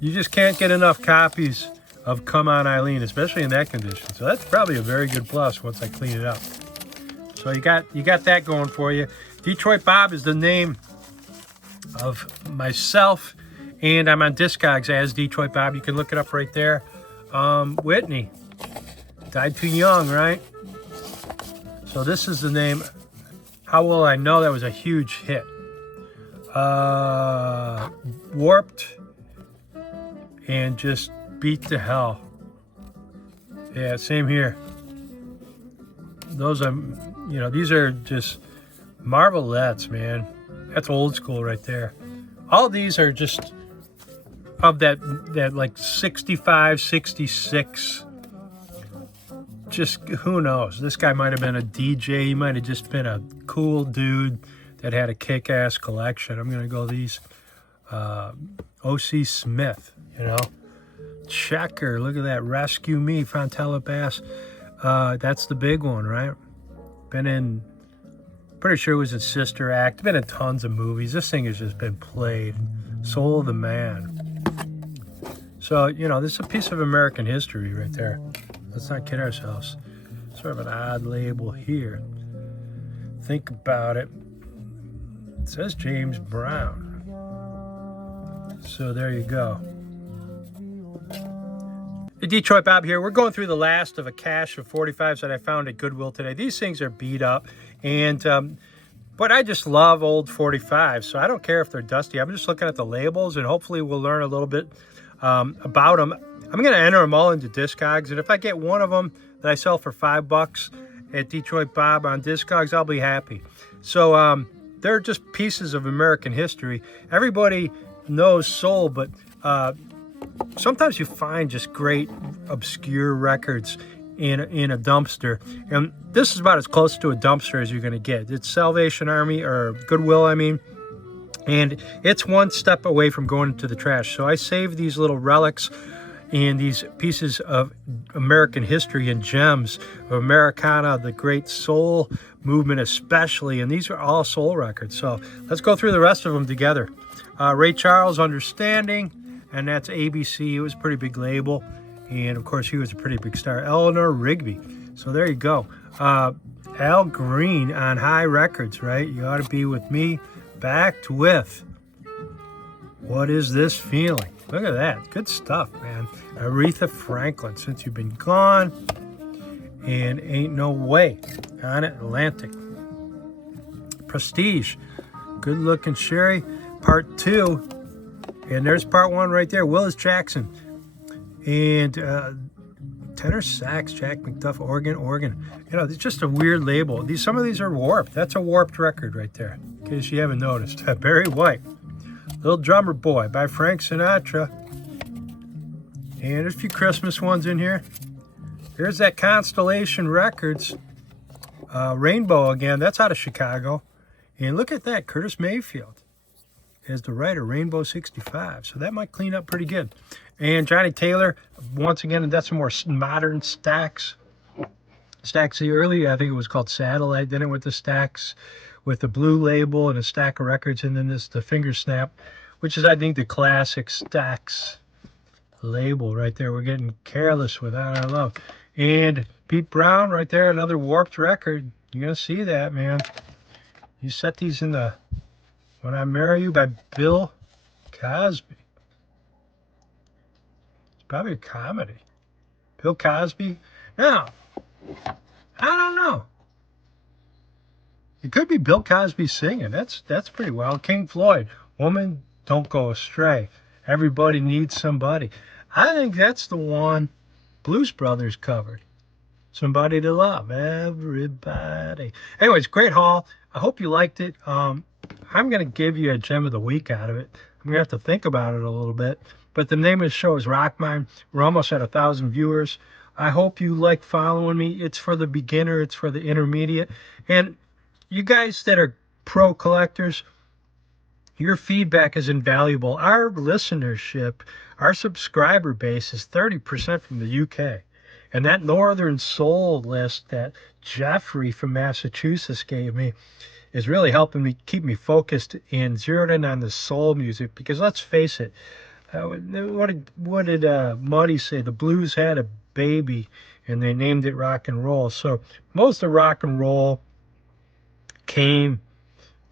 You just can't get enough copies of Come On Eileen, especially in that condition. So that's probably a very good plus once I clean it up. So you got that going for you. Detroit Bob is the name of myself, and I'm on Discogs as Detroit Bob. You can look it up right there. Whitney died too young, right? So this is the name. How will I know? That was a huge hit. Warped and just beat to hell. Yeah, same here. Those are, you know, these are just marvelettes, man. That's old school right there. All these are just of that like 65, 66. Just who knows? This guy might have been a DJ. He might have just been a cool dude that had a kick-ass collection. I'm gonna go these O.C. Smith, you know. Checker, look at that. Rescue Me, Fontella Bass. That's the big one, right? Been in, pretty sure it was in Sister Act. Been in tons of movies. This thing has just been played. Soul of the Man. So, you know, this is a piece of American history right there. Let's not kid ourselves. Sort of an odd label here. Think about it. It says James Brown. So there you go. The Detroit Bob here. We're going through the last of a cache of 45s that I found at Goodwill today. These things are beat up, and but I just love old 45s, so I don't care if they're dusty. I'm just looking at the labels, and hopefully we'll learn a little bit about them. I'm going to enter them all into Discogs, and if I get one of them that I sell for $5 at Detroit Bob on Discogs, I'll be happy. So they're just pieces of American history. Everybody knows soul, but sometimes you find just great obscure records in a dumpster, and this is about as close to a dumpster as you're going to get. It's Salvation Army, or Goodwill, I mean, and it's one step away from going into the trash. So I save these little relics and these pieces of American history and gems of Americana, the great soul movement especially, and these are all soul records. So let's go through the rest of them together. Ray Charles, Understanding, and that's ABC. It was a pretty big label, and of course he was a pretty big star. Eleanor Rigby. So there you go. Al Green on High Records, right? You Ought to Be With Me, backed with What Is This Feeling? Look at that. Good stuff, man. Aretha Franklin, Since You've Been Gone, and Ain't No Way on Atlantic. Prestige, Good Looking Sherry, Part 2. And there's Part 1 right there. Willis Jackson. And tenor sax, Jack McDuff, organ. You know, it's just a weird label. Some of these are warped. That's a warped record right there, in case you haven't noticed. Barry White. Little Drummer Boy by Frank Sinatra. And there's a few Christmas ones in here. Here's that Constellation Records. Rainbow again. That's out of Chicago. And look at that. Curtis Mayfield is the writer, Rainbow 65. So that might clean up pretty good. And Johnny Taylor, once again, that's some more modern Stax. Stax early, I think it was called Satellite. Then it went to Stax with the blue label and a stack of records. And then the Finger Snap, which is, I think, the classic Stax label right there. We're getting careless without our love. And Pete Brown right there, another warped record. You're going to see that, man. You set these in the When I Marry You by Bill Cosby. Probably a comedy. Bill Cosby. Now, I don't know. It could be Bill Cosby singing. That's pretty wild. King Floyd, Woman Don't Go Astray. Everybody Needs Somebody. I think that's the one Blues Brothers covered. Somebody to Love. Everybody. Anyways, great haul. I hope you liked it. I'm going to give you a gem of the week out of it. I'm going to have to think about it a little bit. But the name of the show is Rockmine. We're almost at 1,000 viewers. I hope you like following me. It's for the beginner. It's for the intermediate. And you guys that are pro collectors, your feedback is invaluable. Our listenership, our subscriber base is 30% from the UK. And that Northern Soul list that Jeffrey from Massachusetts gave me is really helping me keep me focused and zeroed in on the soul music. Because let's face it, what did Muddy say? The blues had a baby and they named it rock and roll. So most of rock and roll came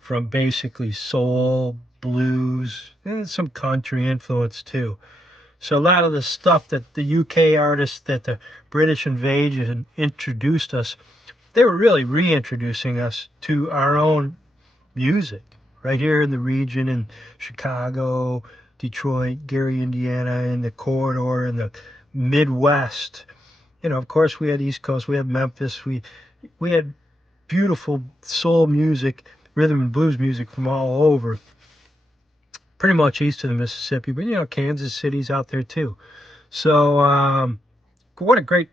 from basically soul, blues, and some country influence too. So a lot of the stuff that the UK artists that the British invasion introduced us, they were really reintroducing us to our own music right here in the region in Chicago, Detroit, Gary, Indiana, in the corridor, in the Midwest. You know, of course, we had East Coast, we had Memphis, we had beautiful soul music, rhythm and blues music from all over, pretty much east of the Mississippi, but you know, Kansas City's out there too. So what a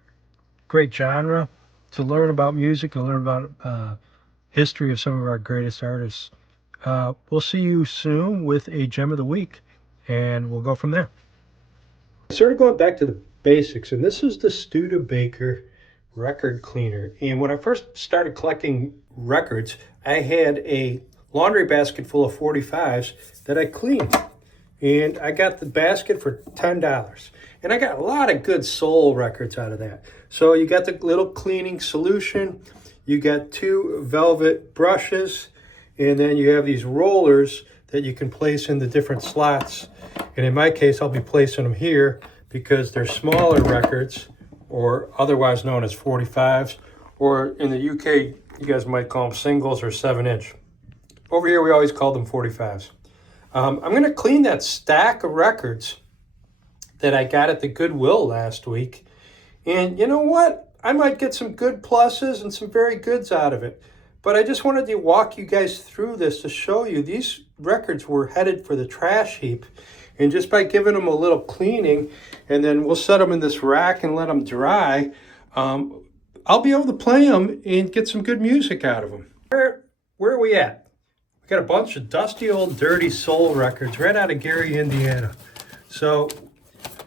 great genre to learn about music and learn about history of some of our greatest artists. We'll see you soon with a gem of the week, and we'll go from there. Sort of going back to the basics, and this is the Studebaker record cleaner. And when I first started collecting records, I had a laundry basket full of 45s that I cleaned. And I got the basket for $10. And I got a lot of good soul records out of that. So you got the little cleaning solution, you got 2 velvet brushes, and then you have these rollers that you can place in the different slots. And in my case, I'll be placing them here because they're smaller records, or otherwise known as 45s, or in the UK, you guys might call them singles or 7-inch. Over here, we always call them 45s. I'm going to clean that stack of records that I got at the Goodwill last week. And you know what? I might get some good pluses and some very goods out of it. But I just wanted to walk you guys through this to show you these records were headed for the trash heap. And just by giving them a little cleaning, and then we'll set them in this rack and let them dry, I'll be able to play them and get some good music out of them. Where are we at? We got a bunch of dusty old dirty soul records right out of Gary, Indiana. So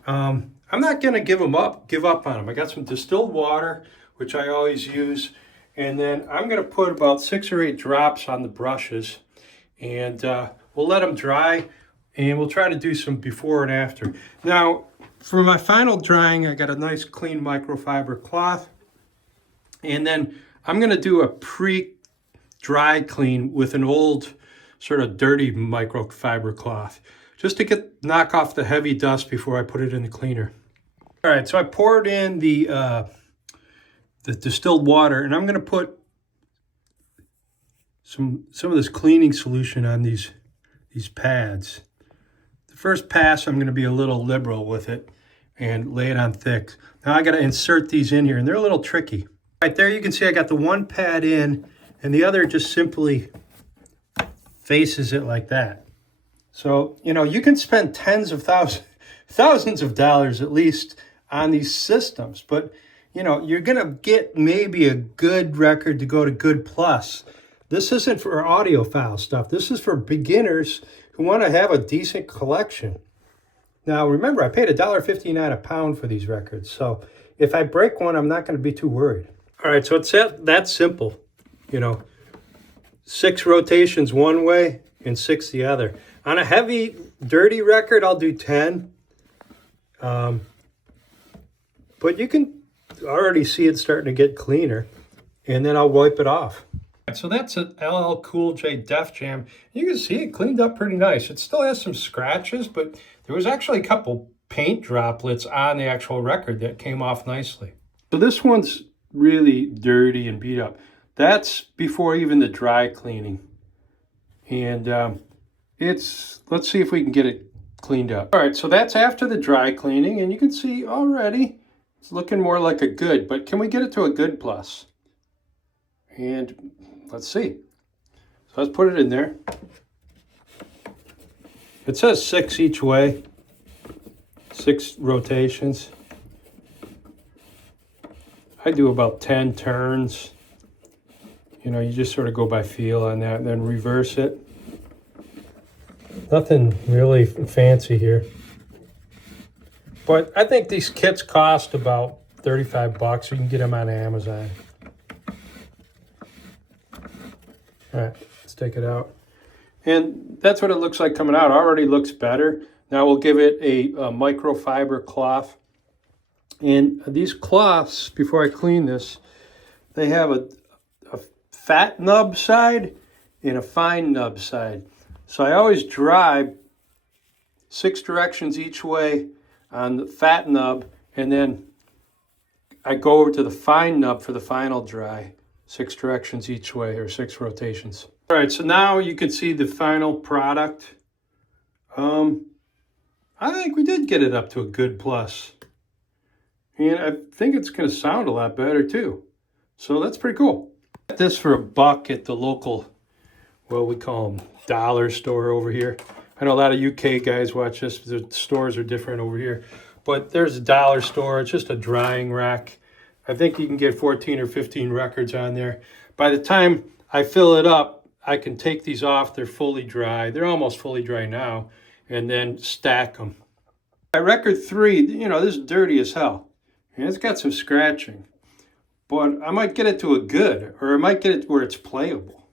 I'm not going to give up on them. I got some distilled water, which I always use. And then I'm going to put about 6 or 8 drops on the brushes. And we'll let them dry. And we'll try to do some before and after. Now, for my final drying, I got a nice clean microfiber cloth. And then I'm going to do a pre-dry clean with an old sort of dirty microfiber cloth, just to knock off the heavy dust before I put it in the cleaner. All right, so I poured in the distilled water, and I'm going to put some of this cleaning solution on these pads. The first pass, I'm going to be a little liberal with it and lay it on thick. Now I got to insert these in here, and they're a little tricky. Right there, you can see I got the one pad in, and the other just simply faces it like that. So, you know, you can spend thousands of dollars at least on these systems, but, you know, you're going to get maybe a good record to go to good plus. This isn't for audiophile stuff. This is for beginners who want to have a decent collection. Now, remember, I paid $1.59 a pound for these records, so if I break one, I'm not going to be too worried. All right, so it's that simple, you know, 6 rotations one way and 6 the other. On a heavy, dirty record, I'll do 10. But you can already see it starting to get cleaner, and then I'll wipe it off. So that's an LL Cool J Def Jam. You can see it cleaned up pretty nice. It still has some scratches, but there was actually a couple paint droplets on the actual record that came off nicely. So this one's really dirty and beat up. That's before even the dry cleaning. And let's see if we can get it cleaned up. All right, so that's after the dry cleaning, and you can see already it's looking more like a good, but can we get it to a good plus? And let's see. So let's put it in there. It says 6 each way, 6 rotations. I do about 10 turns. You know, you just sort of go by feel on that and then reverse it. Nothing really fancy here. But I think these kits cost about 35 bucks. You can get them on Amazon. All right, let's take it out. And that's what it looks like coming out. Already looks better. Now we'll give it a microfiber cloth. And these cloths, before I clean this, they have a fat nub side and a fine nub side. So I always dry 6 directions each way on the fat nub, and then I go over to the fine nub for the final dry, 6 directions each way, or 6 rotations. All right, so now you can see the final product. I think we did get it up to a good plus. And I think it's going to sound a lot better too. So that's pretty cool. Got this for $1 at the local, well, we call them dollar store over here. I know a lot of UK guys watch this. The stores are different over here. But there's a dollar store. It's just a drying rack. I think you can get 14 or 15 records on there. By the time I fill it up, I can take these off. They're fully dry. They're almost fully dry now. And then stack them. At record 3, you know, this is dirty as hell. And it's got some scratching. But I might get it to a good, or I might get it where it's playable.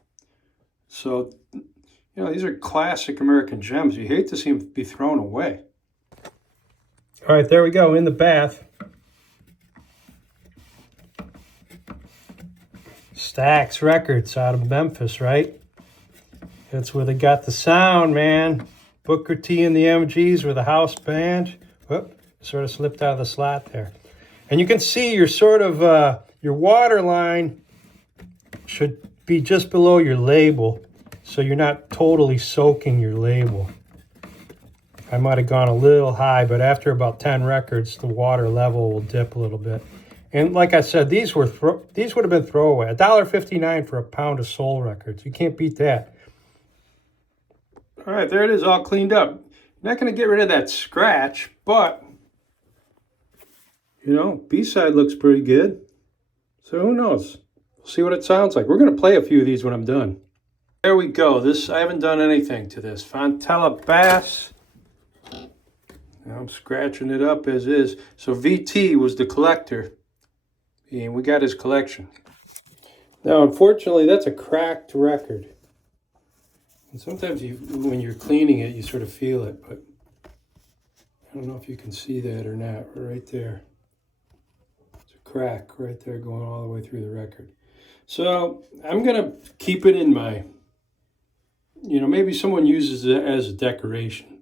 So, you know, these are classic American gems. You hate to see them be thrown away. All right, there we go, in the bath. Stax Records out of Memphis, right? That's where they got the sound, man. Booker T and the MGs with a house band. Whoop, sort of slipped out of the slot there. And you can see your sort of, your water line should be just below your label, so you're not totally soaking your label. I might have gone a little high, but after about 10 records, the water level will dip a little bit. And like I said, these would have been throwaway. $1.59 for a pound of soul records. You can't beat that. All right, there it is, all cleaned up. Not going to get rid of that scratch, but, you know, B-side looks pretty good. So who knows? We'll see what it sounds like. We're going to play a few of these when I'm done. There we go. I haven't done anything to this. Fontella Bass. Now I'm scratching it up as is. So VT was the collector, and we got his collection. Now, unfortunately, that's a cracked record. And sometimes when you're cleaning it, you sort of feel it, but I don't know if you can see that or not. Right there. It's a crack right there going all the way through the record. So I'm going to keep it in my, you know, maybe someone uses it as a decoration.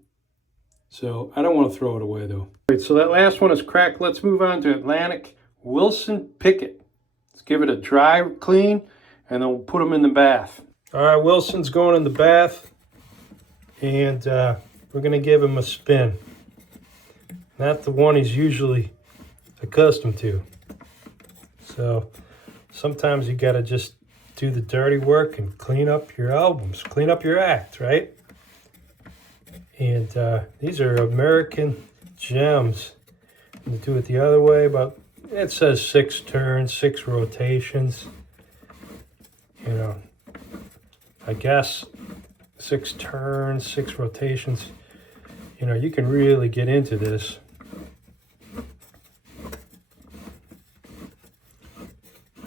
So I don't want to throw it away, though. All right, so that last one is cracked. Let's move on to Atlantic Wilson Pickett. Let's give it a dry clean, and then we'll put them in the bath. All right, Wilson's going in the bath, and we're going to give him a spin. Not the one he's usually accustomed to. So sometimes you got to just do the dirty work and clean up your albums, clean up your act, right? And these are American gems. I'm going to do it the other way, but it says 6 turns, 6 rotations. You know, I guess 6 turns, 6 rotations. You know, you can really get into this.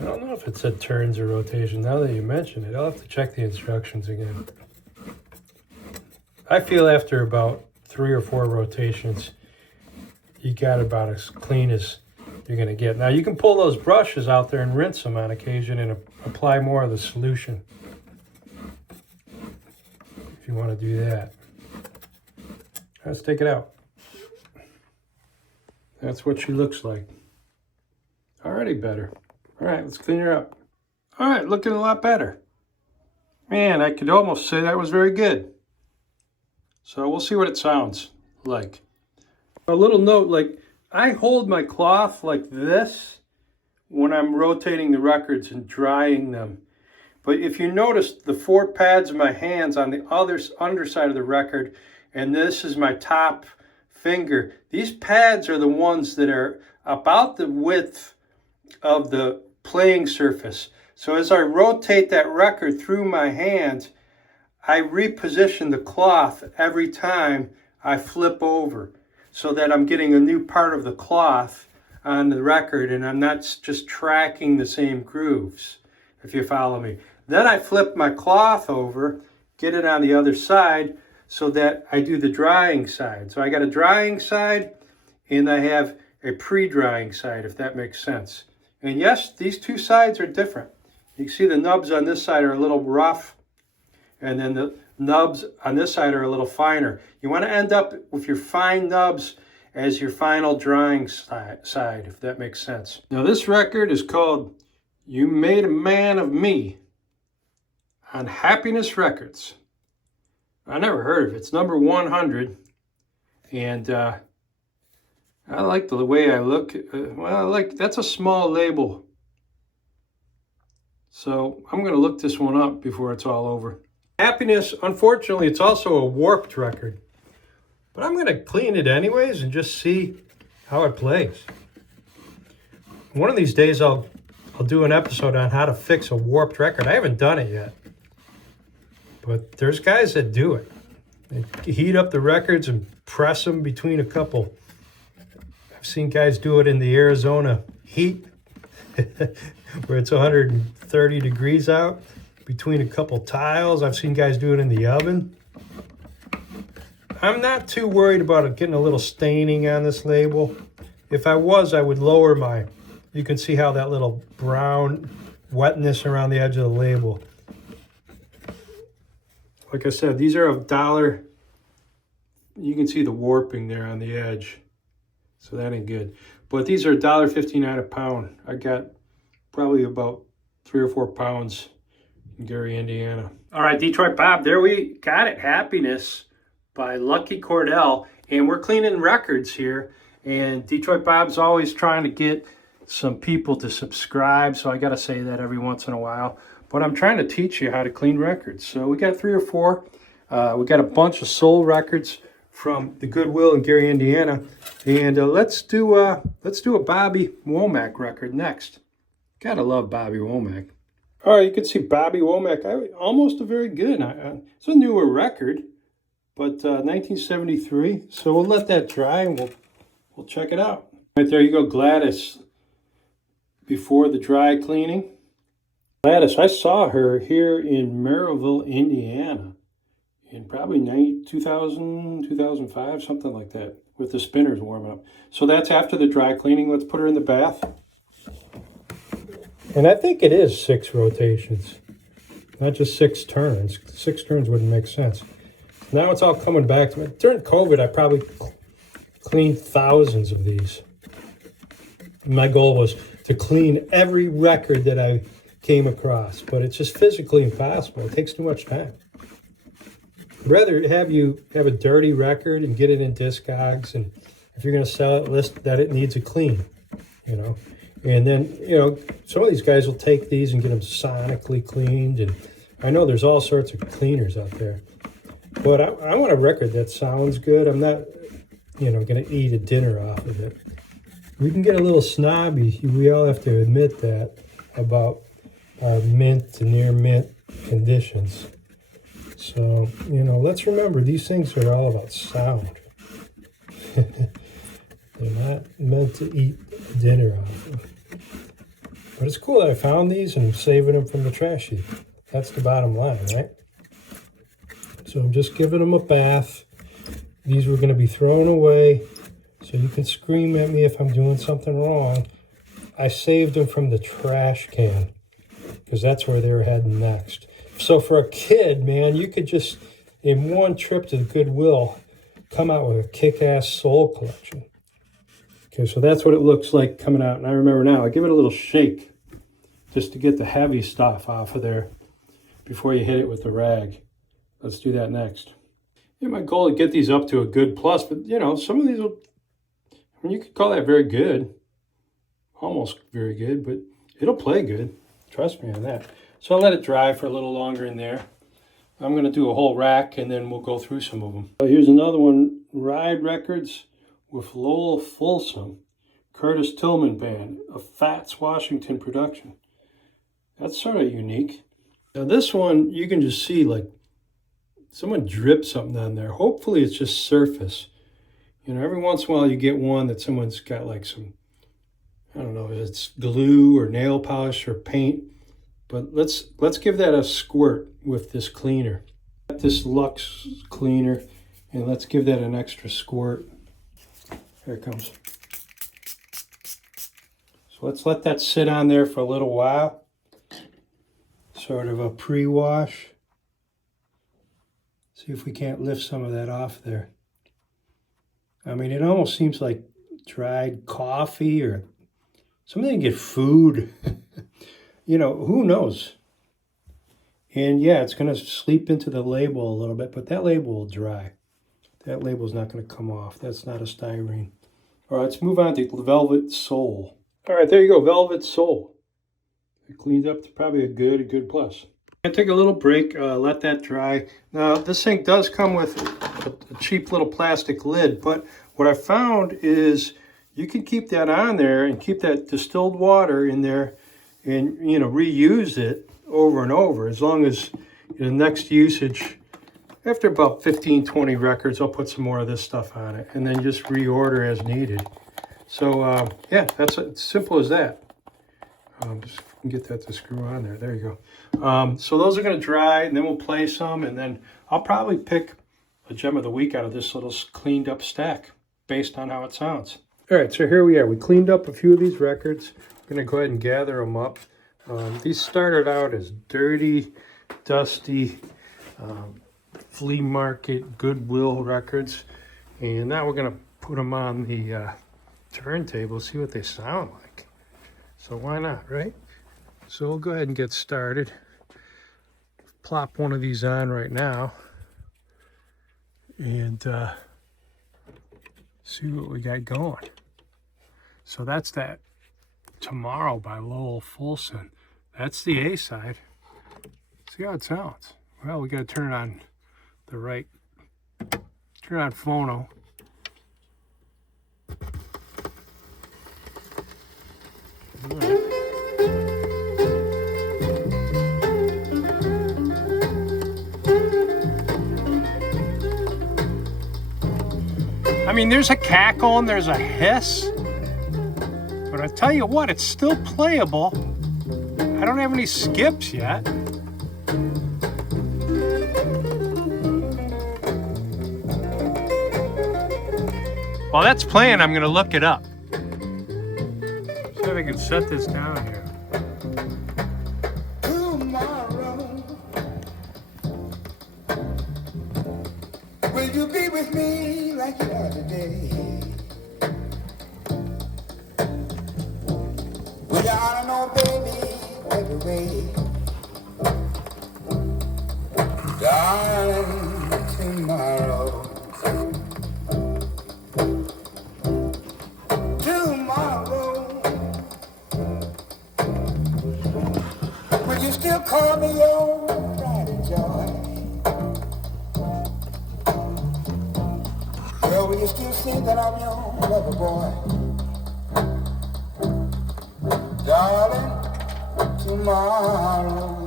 I don't know if it said turns or rotation. Now that you mention it, I'll have to check the instructions again. I feel after about 3 or 4 rotations, you got about as clean as you're going to get. Now, you can pull those brushes out there and rinse them on occasion and apply more of the solution if you want to do that. Let's take it out. That's what she looks like. Already better. All right, let's clean her up. All right, looking a lot better. Man, I could almost say that was very good. So we'll see what it sounds like. A little note, like I hold my cloth like this when I'm rotating the records and drying them. But if you notice the 4 pads of my hands on the underside of the record, and this is my top finger, these pads are the ones that are about the width of the playing surface. So as I rotate that record through my hand, I reposition the cloth every time I flip over so that I'm getting a new part of the cloth on the record and I'm not just tracking the same grooves, if you follow me. Then I flip my cloth over, get it on the other side so that I do the drying side. So I got a drying side and I have a pre-drying side, if that makes sense. And yes, these 2 sides are different. You can see the nubs on this side are a little rough, and then the nubs on this side are a little finer. You want to end up with your fine nubs as your final drying side, if that makes sense. Now this record is called You Made a Man of Me on Happiness Records. I never heard of it. It's number 100, and I like the way I look. That's a small label. So I'm going to look this one up before it's all over. Happiness, unfortunately, it's also a warped record. But I'm going to clean it anyways and just see how it plays. One of these days I'll do an episode on how to fix a warped record. I haven't done it yet. But there's guys that do it. They heat up the records and press them between a couple. I've seen guys do it in the Arizona heat where it's 130 degrees out between a couple tiles. I've seen guys do it in the oven. I'm not too worried about it getting a little staining on this label. If I was, I would lower my, you can see how that little brown wetness around the edge of the label. Like I said, these are $1. You can see the warping there on the edge. So that ain't good. But these are $1.59 a pound. I got probably about 3 or 4 pounds in Gary, Indiana. All right, Detroit Bob, there we got it. Happiness by Lucky Cordell. And we're cleaning records here. And Detroit Bob's always trying to get some people to subscribe. So I got to say that every once in a while. But I'm trying to teach you how to clean records. So we got 3 or 4. We got a bunch of soul records from the Goodwill in Gary, Indiana, and let's do a Bobby Womack record next. Gotta love Bobby Womack. All right, you can see Bobby Womack. Almost a very good. It's a newer record, but 1973. So we'll let that dry and we'll check it out. Right there you go, Gladys. Before the dry cleaning, Gladys. I saw her here in Maryville, Indiana. In probably 2000, 2005, something like that, with the spinners warming up. So that's after the dry cleaning. Let's put her in the bath. And I think it is 6 rotations, not just 6 turns. 6 turns wouldn't make sense. Now it's all coming back to me. During COVID, I probably cleaned thousands of these. My goal was to clean every record that I came across, but it's just physically impossible. It takes too much time. I'd rather have you have a dirty record and get it in Discogs, and if you're going to sell it, list that it needs a clean, you know. And then, you know, some of these guys will take these and get them sonically cleaned, and I know there's all sorts of cleaners out there. But I want a record that sounds good. I'm not, you know, going to eat a dinner off of it. We can get a little snobby. We all have to admit that about mint to near mint conditions. So, you know, let's remember these things are all about sound. They're not meant to eat dinner off of. But it's cool that I found these and I'm saving them from the trash heap. That's the bottom line, right? So I'm just giving them a bath. These were going to be thrown away, so you can scream at me if I'm doing something wrong. I saved them from the trash can because that's where they were heading next. So for a kid, man, you could just, in one trip to the Goodwill, come out with a kick-ass soul collection. Okay, so that's what it looks like coming out. And I remember now, I give it a little shake just to get the heavy stuff off of there before you hit it with the rag. Let's do that next. Yeah, my goal is to get these up to a good plus, but you know, some of these will, I mean, you could call that very good. Almost very good, but it'll play good. Trust me on that. So I'll let it dry for a little longer in there. I'm going to do a whole rack and then we'll go through some of them. So here's another one, Ride Records with Lowell Folsom, Curtis Tillman Band, a Fats Washington production. That's sort of unique. Now this one, you can just see like someone dripped something on there. Hopefully it's just surface. You know, every once in a while you get one that someone's got like some, I don't know if it's glue or nail polish or paint, but let's give that a squirt with this cleaner. This Lux cleaner, and let's give that an extra squirt. Here it comes. So let's let that sit on there for a little while. Sort of a pre-wash. See if we can't lift some of that off there. I mean, it almost seems like dried coffee or something to get food. You know, who knows? And yeah, it's going to sleep into the label a little bit, but that label will dry. That label's not going to come off. That's not a styrene. All right, let's move on to Velvet Soul. All right, there you go, Velvet Soul. It cleaned up to probably a good plus. I take a little break, let that dry. Now, this thing does come with a cheap little plastic lid, but what I found is you can keep that on there and keep that distilled water in there and, you know, reuse it over and over as long as the next usage, after about 15, 20 records, I'll put some more of this stuff on it and then just reorder as needed. So, yeah, that's as simple as that. Just get that to screw on there. There you go. So those are going to dry, and then we'll play some, and then I'll probably pick a gem of the week out of this little cleaned up stack based on how it sounds. All right, so here we are. We cleaned up a few of these records. I'm going to go ahead and gather them up. These started out as dirty, dusty, flea market, Goodwill records, and now we're going to put them on the turntable, see what they sound like. So why not, right? So we'll go ahead and get started. Plop one of these on right now and see what we got going. So that's that Tomorrow by Lowell Folsom. That's the A side. See how it sounds. Well, we got to turn on the right, turn on phono. I mean, there's a cackle and there's a hiss, but I tell you what, it's still playable. I don't have any skips yet. While that's playing, I'm going to look it up. See if I can set this down here. Tomorrow, will you be with me like you are today? Well, you ought to know, baby, every way. Darling, tomorrow. Will you still call me your pride and joy? Well, will you still say that I'm your lover boy? Darling, tomorrow.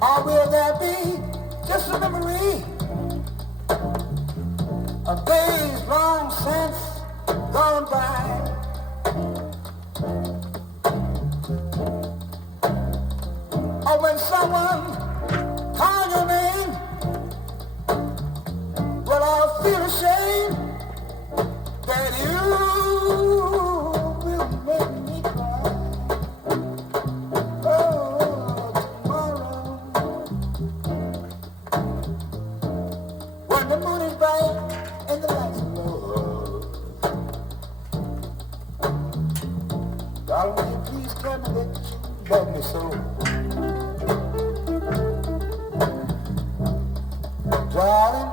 Or will there be just a memory of days long since gone by? Or when someone call your name, well, I'll feel ashamed that you will make me cry. Oh, tomorrow, when the moon is bright Darling, will you please tell me that you love me so? Darling,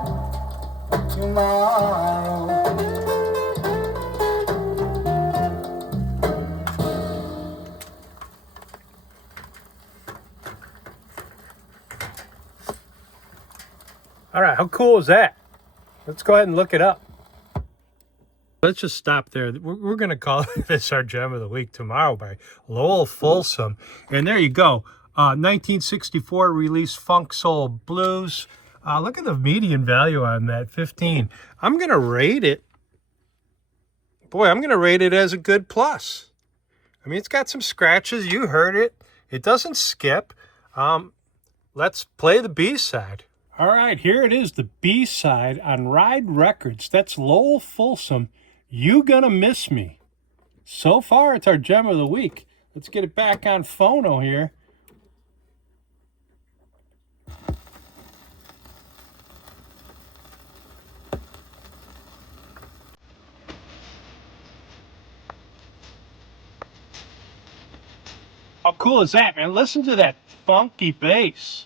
tomorrow. All right, how cool is that? Let's go ahead and look it up. Let's just stop there. We're going to call this our gem of the week tomorrow by Lowell Fulsom. And there you go. 1964 release Funk Soul Blues. Look at the median value on that, 15. I'm going to rate it. Boy, I'm going to rate it as a good plus. I mean, it's got some scratches. You heard it. It doesn't skip. Let's play the B-side. All right, here it is, the B-side on Ride Records. That's Lowell Fulsom, You Gonna Miss Me. So far, it's our gem of the week. Let's get it back on phono here. How cool is that, man? Listen to that funky bass.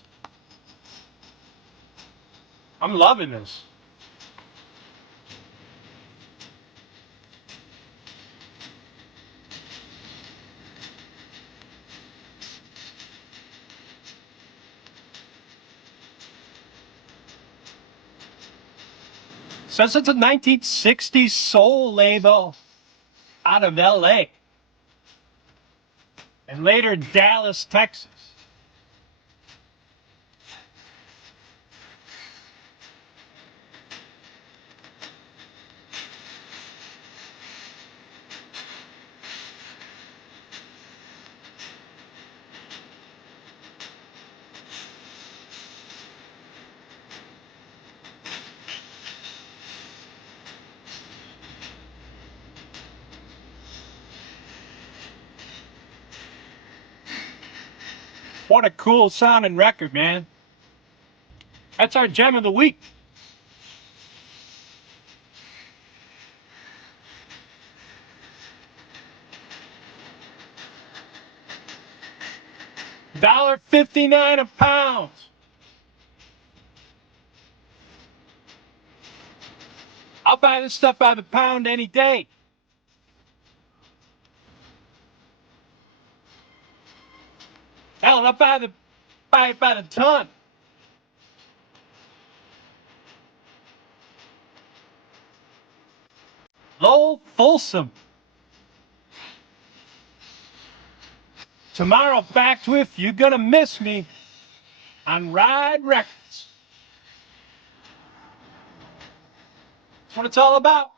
I'm loving this. Says it's a 1960s soul label out of LA and later Dallas, Texas. What a cool sounding record, man. That's our gem of the week. $1.59 a pound. I'll buy this stuff by the pound any day. Hell, I'll buy it by the ton. Lowell Fulsom. Tomorrow, back with You Gonna Miss Me on Ride Records. That's what it's all about.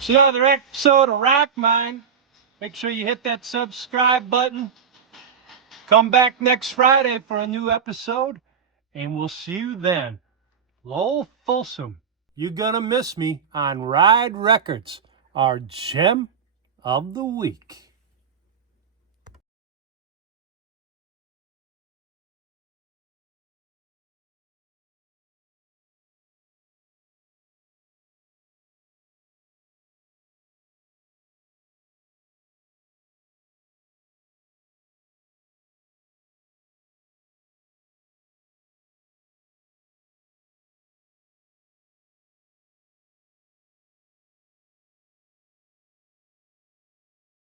See another episode of Rockmine. Make sure you hit that subscribe button. Come back next Friday for a new episode, and we'll see you then. Lowell Fulsom, You Gonna Miss Me on Ride Records, our gem of the week.